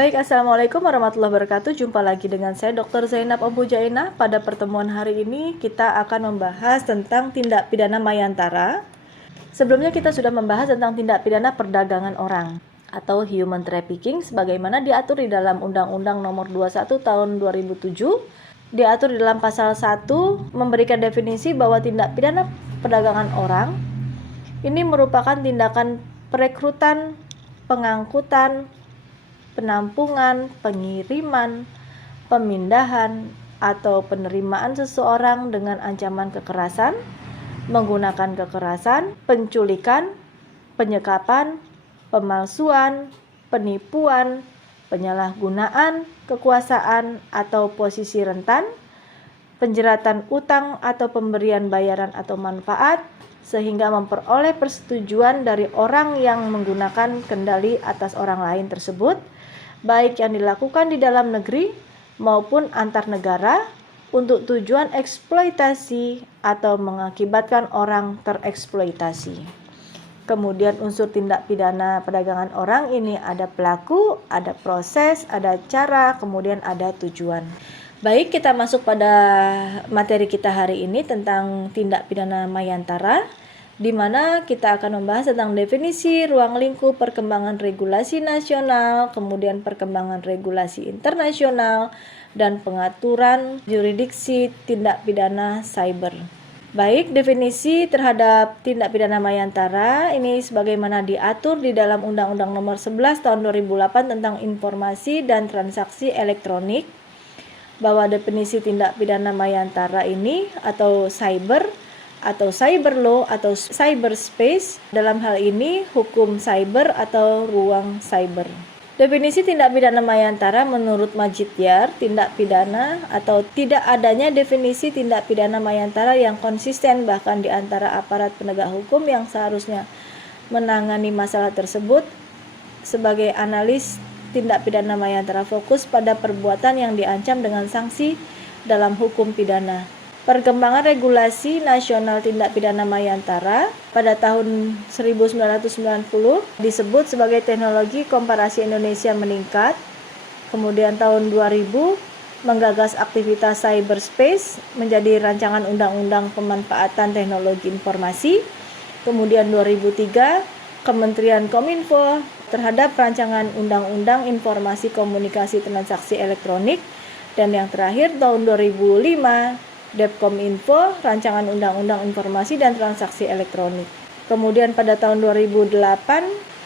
Baik, Assalamualaikum warahmatullahi wabarakatuh. Jumpa lagi dengan saya Dr. Zainab Ampujainah. Pada pertemuan hari ini kita akan membahas tentang tindak pidana mayantara. Sebelumnya kita sudah membahas tentang tindak pidana perdagangan orang atau human trafficking sebagaimana diatur di dalam Undang-Undang Nomor 21 Tahun 2007. Diatur di dalam pasal 1 memberikan definisi bahwa tindak pidana perdagangan orang ini merupakan tindakan perekrutan, pengangkutan, penampungan, pengiriman, pemindahan, atau penerimaan seseorang dengan ancaman kekerasan, menggunakan kekerasan, penculikan, penyekapan, pemalsuan, penipuan, penyalahgunaan kekuasaan atau posisi rentan, penjeratan utang atau pemberian bayaran atau manfaat, sehingga memperoleh persetujuan dari orang yang menggunakan kendali atas orang lain tersebut, baik yang dilakukan di dalam negeri maupun antar negara untuk tujuan eksploitasi atau mengakibatkan orang tereksploitasi. Kemudian unsur tindak pidana perdagangan orang ini ada pelaku, ada proses, ada cara, kemudian ada tujuan. Baik, kita masuk pada materi kita hari ini tentang tindak pidana mayantara, di mana kita akan membahas tentang definisi, ruang lingkup, perkembangan regulasi nasional, kemudian perkembangan regulasi internasional, dan pengaturan yurisdiksi tindak pidana cyber. Baik, definisi terhadap tindak pidana mayantara ini sebagaimana diatur di dalam Undang-Undang Nomor 11 Tahun 2008 tentang informasi dan transaksi elektronik, bahwa definisi tindak pidana mayantara ini atau cyber law atau cyberspace, dalam hal ini hukum cyber atau ruang cyber. Definisi tindak pidana mayantara menurut Majidyar, tindak pidana atau tidak adanya definisi tindak pidana mayantara yang konsisten bahkan di antara aparat penegak hukum yang seharusnya menangani masalah tersebut. Sebagai analis, tindak pidana mayantara fokus pada perbuatan yang diancam dengan sanksi dalam hukum pidana. Perkembangan regulasi nasional tindak pidana mayantara pada tahun 1990 disebut sebagai teknologi komparasi Indonesia meningkat. Kemudian tahun 2000 menggagas aktivitas cyberspace menjadi rancangan undang-undang pemanfaatan teknologi informasi. Kemudian 2003 Kementerian Kominfo terhadap rancangan undang-undang informasi komunikasi transaksi elektronik, dan yang terakhir tahun 2005 Depkominfo rancangan undang-undang informasi dan transaksi elektronik. Kemudian pada tahun 2008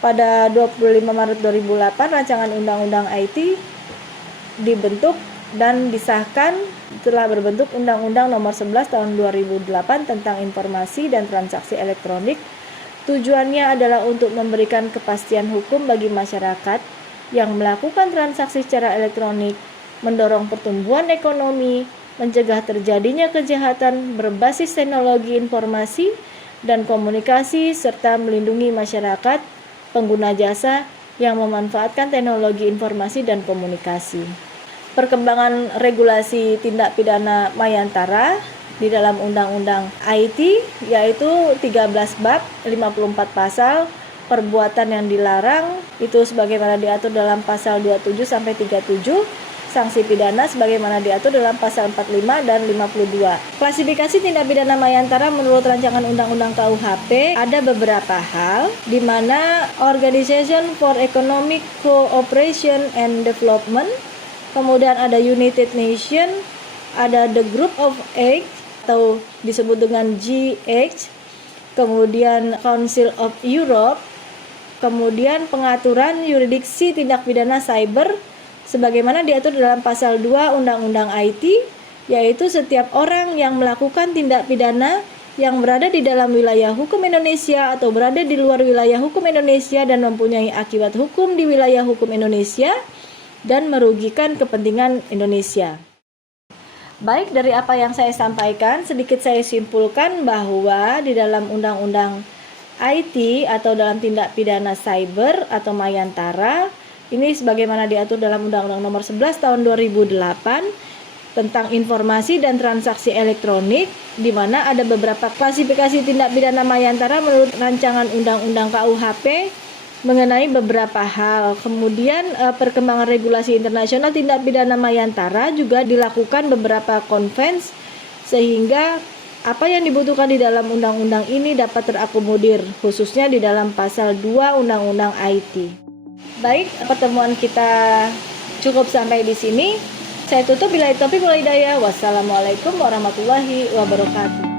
pada 25 Maret 2008 rancangan undang-undang IT dibentuk dan disahkan setelah berbentuk Undang-Undang Nomor 11 Tahun 2008 tentang informasi dan transaksi elektronik. Tujuannya adalah untuk memberikan kepastian hukum bagi masyarakat yang melakukan transaksi secara elektronik, mendorong pertumbuhan ekonomi, mencegah terjadinya kejahatan berbasis teknologi informasi dan komunikasi, serta melindungi masyarakat pengguna jasa yang memanfaatkan teknologi informasi dan komunikasi. Perkembangan regulasi tindak pidana mayantara di dalam Undang-Undang IT yaitu 13 bab, 54 pasal, perbuatan yang dilarang itu sebagaimana diatur dalam pasal 27 sampai 37, sanksi pidana sebagaimana diatur dalam pasal 45 dan 52. Klasifikasi tindak pidana mayantara menurut rancangan Undang-Undang KUHP ada beberapa hal, di mana Organization for Economic Cooperation and Development, kemudian ada United Nations, ada the Group of Eight atau disebut dengan GH, kemudian Council of Europe, kemudian pengaturan yurisdiksi tindak pidana cyber sebagaimana diatur dalam pasal 2 Undang-Undang IT, yaitu setiap orang yang melakukan tindak pidana yang berada di dalam wilayah hukum Indonesia atau berada di luar wilayah hukum Indonesia dan mempunyai akibat hukum di wilayah hukum Indonesia dan merugikan kepentingan Indonesia. Baik, dari apa yang saya sampaikan, sedikit saya simpulkan bahwa di dalam Undang-Undang IT atau dalam tindak pidana cyber atau mayantara, ini sebagaimana diatur dalam Undang-Undang Nomor 11 Tahun 2008 tentang informasi dan transaksi elektronik, di mana ada beberapa klasifikasi tindak pidana mayantara menurut rancangan Undang-Undang KUHP mengenai beberapa hal. Kemudian perkembangan regulasi internasional tindak pidana mayantara juga dilakukan beberapa konvens sehingga apa yang dibutuhkan di dalam undang-undang ini dapat terakomodir, khususnya di dalam pasal 2 Undang-Undang IT. Baik, pertemuan kita cukup sampai di sini. Saya tutup, billahi taufiq wal hidayah. Wassalamualaikum warahmatullahi wabarakatuh.